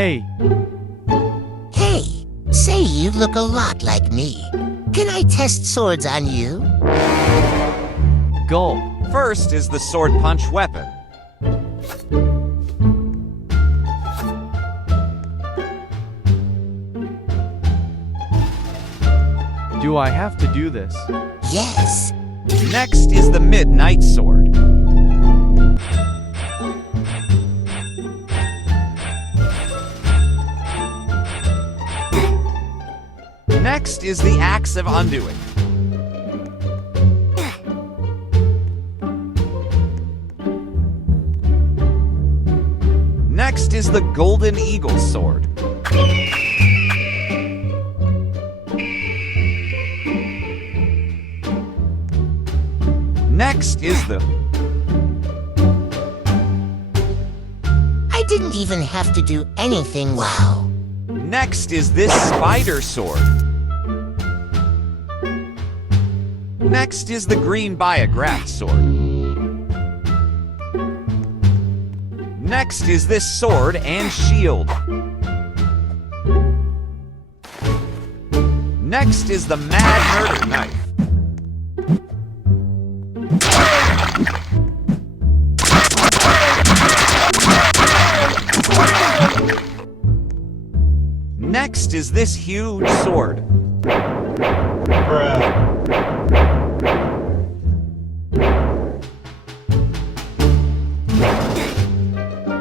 Hey, Hey, say you look a lot like me. Can I test swords on you? gulp. First is the sword punch weapon. Do I have to do this? Yes. Next is the midnight sword. Next is the axe of undoing. Next is the golden eagle sword. Next is the... I didn't even have to do anything. Wow. Next is this spider sword. Next is the green biograph sword. Next is this sword and shield. Next is the mad murder knife. Next is this huge sword.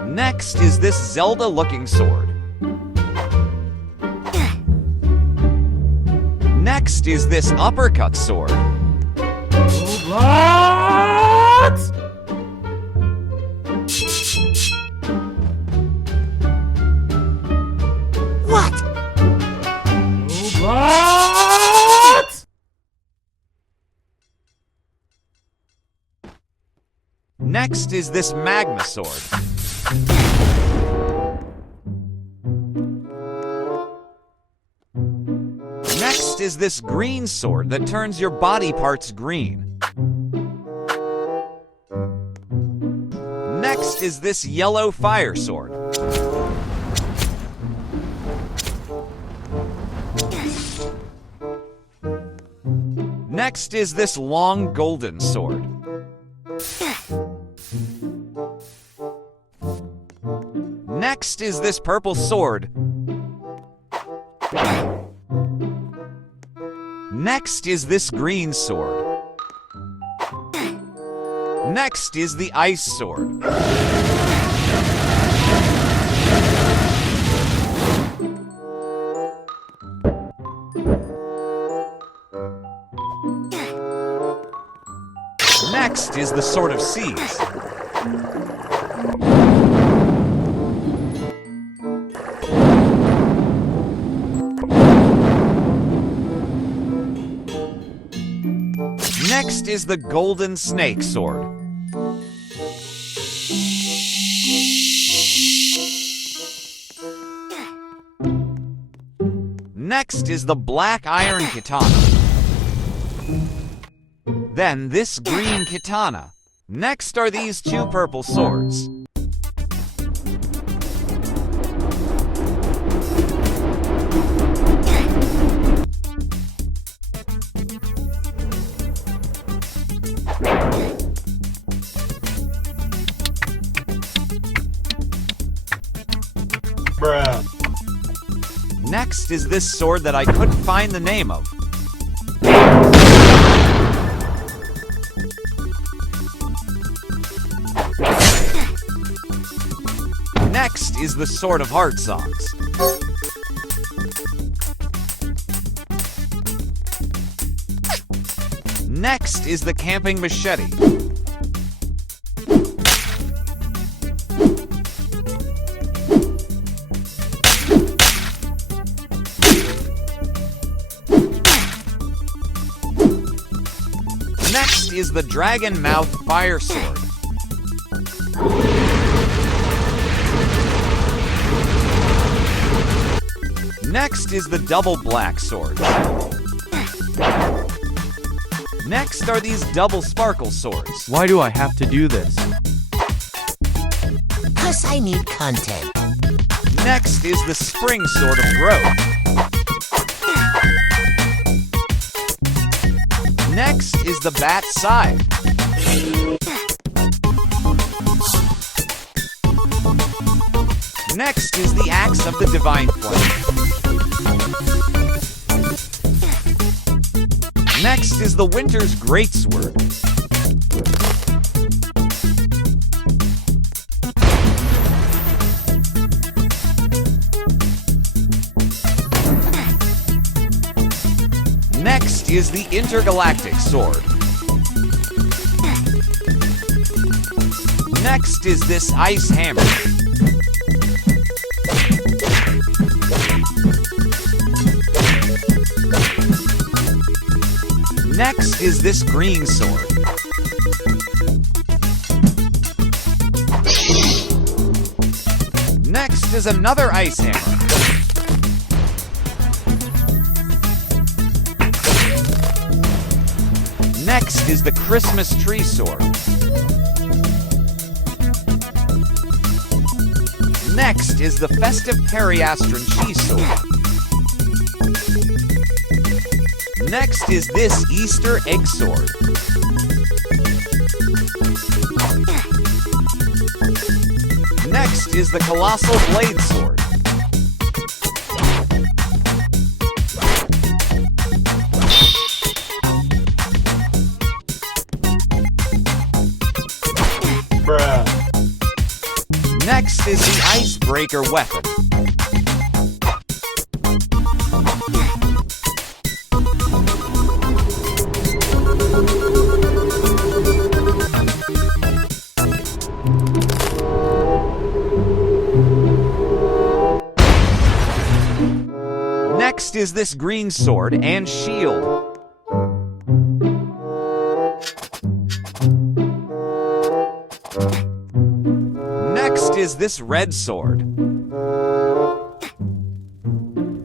Next is this Zelda-looking sword. Next is this uppercut sword. What? What? What? Next is this magma sword. Next is this green sword that turns your body parts green. Next is this yellow fire sword. Next is this long golden sword. Next is this purple sword. Next is this green sword. Next is the ice sword. Next is the Sword of Seas. Next is the Golden Snake Sword. Next is the Black Iron Katana. Then this green katana. Next are these two purple swords. Bruh. Next is this sword that I couldn't find the name of. Next is the Sword of Heart Songs. Next is the Camping Machete. Next is the Dragon Mouth Fire Sword. Next is the Double Black Sword. Next are these Double Sparkle Swords. Why do I have to do this? 'Cause I need content. Next is the spring sword of growth. Next is the bat scythe. Next is the axe of the divine flame. Next is the winter's greatsword. Next is the intergalactic sword. Next is this ice hammer. Next is this green sword. Next is another ice hammer. Next is the Christmas tree sword. Next is the festive periastron cheese sword. Next is this Easter egg sword. Next is the colossal blade sword. Next is the icebreaker weapon. Next is this green sword and shield. Next is this red sword.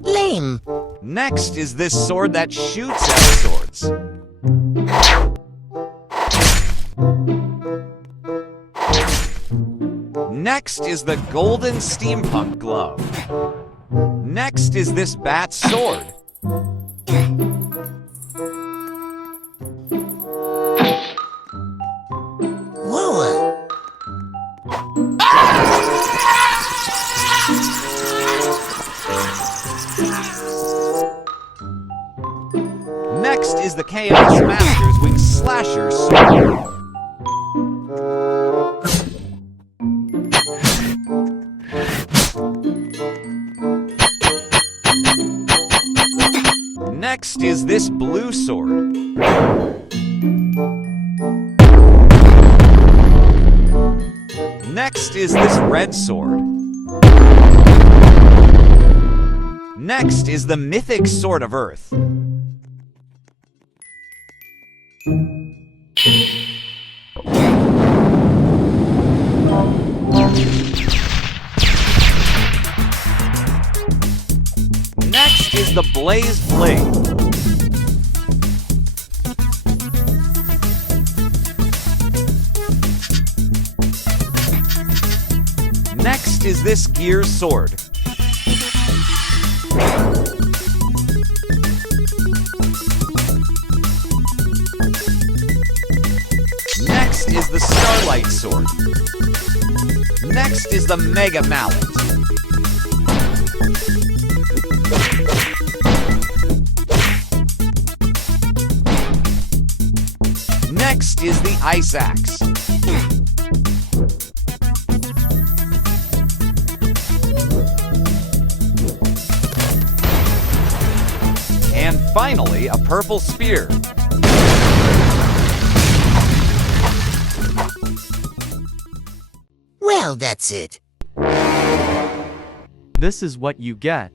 Lame. Next is this sword that shoots at swords. Next is the golden steampunk glove. Next is this bat sword. Whoa. Next is the Chaos Master's Wing Slasher sword. Next is this blue sword. Next is this red sword. Next is the mythic sword of earth. Next is the blaze blade. Next is this gear sword. Next is the starlight sword. Next is the mega mallet. Next is the ice axe. And finally, a purple spear. Well, that's it. This is what you get.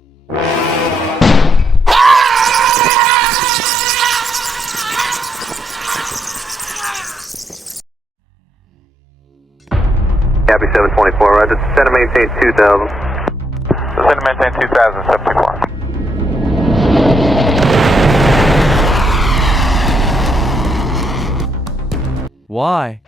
Copy 724, roger. Center maintain 2000. Center maintain 2000, 74. Why?